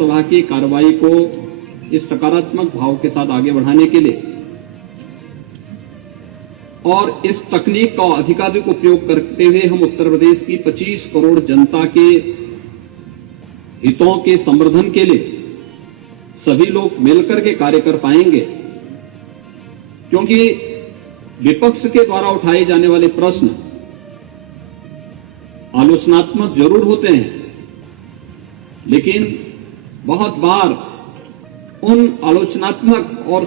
विधानसभा की कार्रवाई को इस सकारात्मक भाव के साथ आगे बढ़ाने के लिए और इस तकनीक का अधिकाधिक उपयोग करते हुए हम उत्तर प्रदेश की 25 करोड़ जनता के हितों के संवर्धन के लिए सभी लोग मिलकर के कार्य कर पाएंगे, क्योंकि विपक्ष के द्वारा उठाए जाने वाले प्रश्न आलोचनात्मक जरूर होते हैं, लेकिन बहुत बार उन आलोचनात्मक और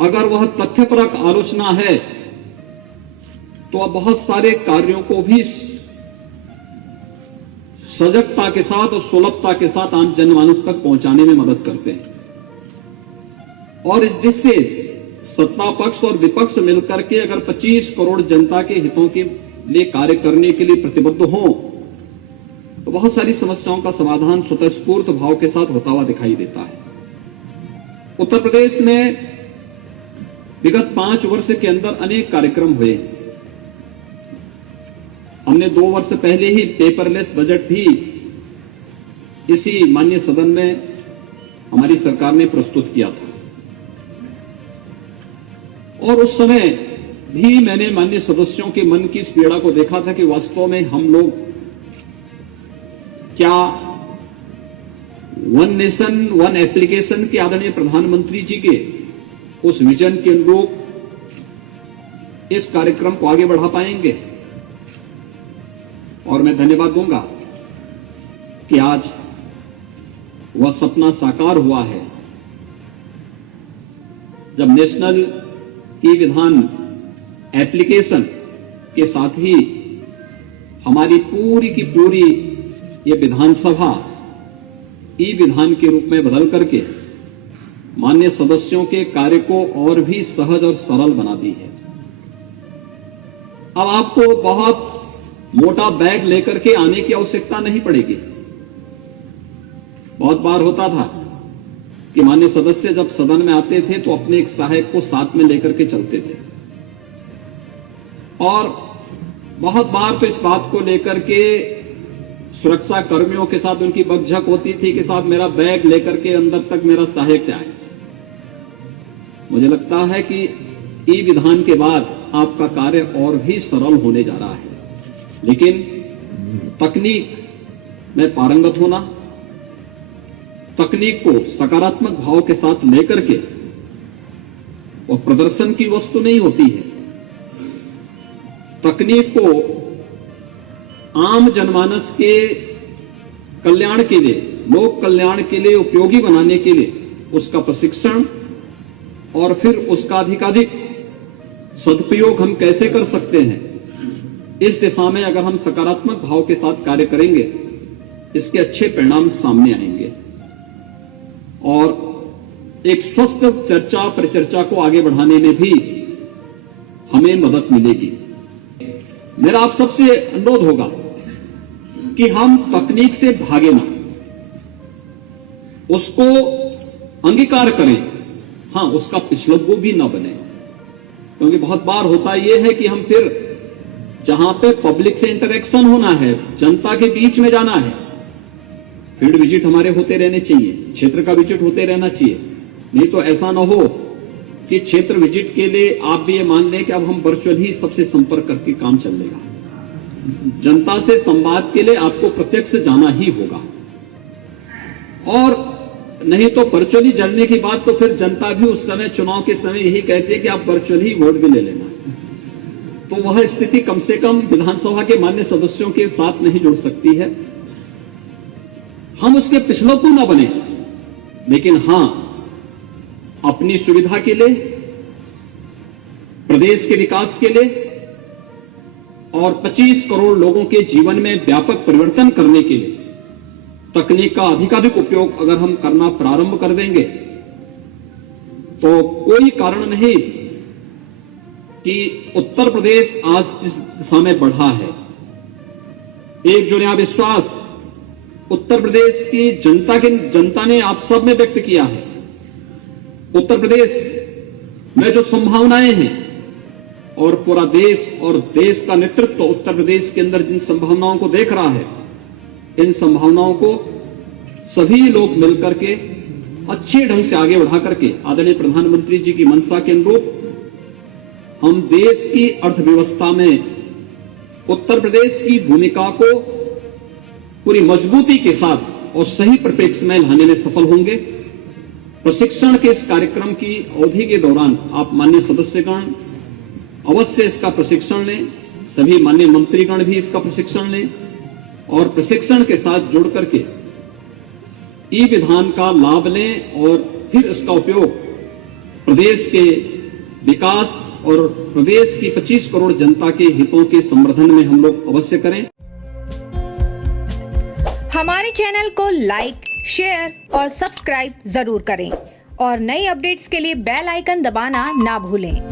अगर वह तथ्यपरक आलोचना है तो अब बहुत सारे कार्यों को भी सजगता के साथ और सुलभता के साथ आम जनमानस तक पहुंचाने में मदद करते हैं। और इस दिशा से सत्ता पक्ष और विपक्ष मिलकर के अगर 25 करोड़ जनता के हितों के लिए कार्य करने के लिए प्रतिबद्ध हों तो बहुत सारी समस्याओं का समाधान स्वतःस्फूर्त भाव के साथ होता हुआ दिखाई देता है। उत्तर प्रदेश में विगत 5 वर्ष के अंदर अनेक कार्यक्रम हुए। हमने 2 वर्ष पहले ही पेपरलेस बजट भी इसी माननीय सदन में हमारी सरकार ने प्रस्तुत किया था और उस समय भी मैंने माननीय सदस्यों के मन की इस पीड़ा को देखा था कि वास्तव में हम लोग क्या वन नेशन वन एप्लीकेशन के आदरणीय प्रधानमंत्री जी के उस विजन के अनुरूप इस कार्यक्रम को आगे बढ़ा पाएंगे। और मैं धन्यवाद दूंगा कि आज वह सपना साकार हुआ है जब नेशनल ई विधान एप्लीकेशन के साथ ही हमारी पूरी की पूरी ये विधानसभा ई विधान के रूप में बदल करके माननीय सदस्यों के कार्य को और भी सहज और सरल बना दी है। अब आपको बहुत मोटा बैग लेकर के आने की आवश्यकता नहीं पड़ेगी। बहुत बार होता था कि माननीय सदस्य जब सदन में आते थे तो अपने एक सहायक को साथ में लेकर के चलते थे और बहुत बार तो इस बात को लेकर के सुरक्षा कर्मियों के साथ उनकी बकझक होती थी कि साहब मेरा बैग लेकर के अंदर तक मेरा सहायक जाए। मुझे लगता है कि ई विधान के बाद आपका कार्य और भी सरल होने जा रहा है, लेकिन तकनीक में पारंगत होना, तकनीक को सकारात्मक भाव के साथ लेकर के और प्रदर्शन की वस्तु नहीं होती है। तकनीक को आम जनमानस के कल्याण के लिए, लोक कल्याण के लिए उपयोगी बनाने के लिए उसका प्रशिक्षण और फिर उसका अधिकाधिक सदुपयोग हम कैसे कर सकते हैं, इस दिशा में अगर हम सकारात्मक भाव के साथ कार्य करेंगे इसके अच्छे परिणाम सामने आएंगे और एक स्वस्थ चर्चा परिचर्चा को आगे बढ़ाने में भी हमें मदद मिलेगी। मेरा आप सबसे अनुरोध होगा कि हम तकनीक से भागे ना, उसको अंगीकार करें, हां उसका पिछलग्गू भी ना बने, क्योंकि बहुत बार होता यह है कि हम फिर जहां पे पब्लिक से इंटरेक्शन होना है, जनता के बीच में जाना है, फील्ड विजिट हमारे होते रहने चाहिए, क्षेत्र का विजिट होते रहना चाहिए। नहीं तो ऐसा ना हो कि क्षेत्र विजिट के लिए आप भी ये मान लें कि अब हम वर्चुअल ही सबसे संपर्क करके काम चलेगा। जनता से संवाद के लिए आपको प्रत्यक्ष जाना ही होगा और नहीं तो वर्चुअली जड़ने की बात तो फिर जनता भी उस समय चुनाव के समय यही कहती है कि आप वर्चुअल ही वोट भी ले लेना। तो वह स्थिति कम से कम विधानसभा के मान्य सदस्यों के साथ नहीं जुड़ सकती है। हम उसके पिछलग्गू न बने, लेकिन हां अपनी सुविधा के लिए, प्रदेश के विकास के लिए और 25 करोड़ लोगों के जीवन में व्यापक परिवर्तन करने के लिए तकनीक का अधिकाधिक उपयोग अगर हम करना प्रारंभ कर देंगे तो कोई कारण नहीं कि उत्तर प्रदेश आज जिस दिशा में बढ़ा है, एक जो नया विश्वास उत्तर प्रदेश की जनता ने आप सब में व्यक्त किया है। उत्तर प्रदेश में जो संभावनाएं हैं और पूरा देश और देश का नेतृत्व उत्तर प्रदेश के अंदर जिन संभावनाओं को देख रहा है, इन संभावनाओं को सभी लोग मिलकर के अच्छे ढंग से आगे बढ़ा करके आदरणीय प्रधानमंत्री जी की मंशा के अनुरूप हम देश की अर्थव्यवस्था में उत्तर प्रदेश की भूमिका को पूरी मजबूती के साथ और सही परिप्रेक्ष्य में लाने में सफल होंगे। प्रशिक्षण के इस कार्यक्रम की अवधि के दौरान आप माननीय सदस्यगण अवश्य इसका प्रशिक्षण लें, सभी माननीय मंत्रीगण भी इसका प्रशिक्षण लें और प्रशिक्षण के साथ जुड़ करके ई विधान का लाभ लें और फिर इसका उपयोग प्रदेश के विकास और प्रदेश की 25 करोड़ जनता के हितों के संवर्धन में हम लोग अवश्य करें। हमारे चैनल को लाइक, शेयर और सब्सक्राइब जरूर करें और नई अपडेट्स के लिए बेल आइकन दबाना ना भूलें।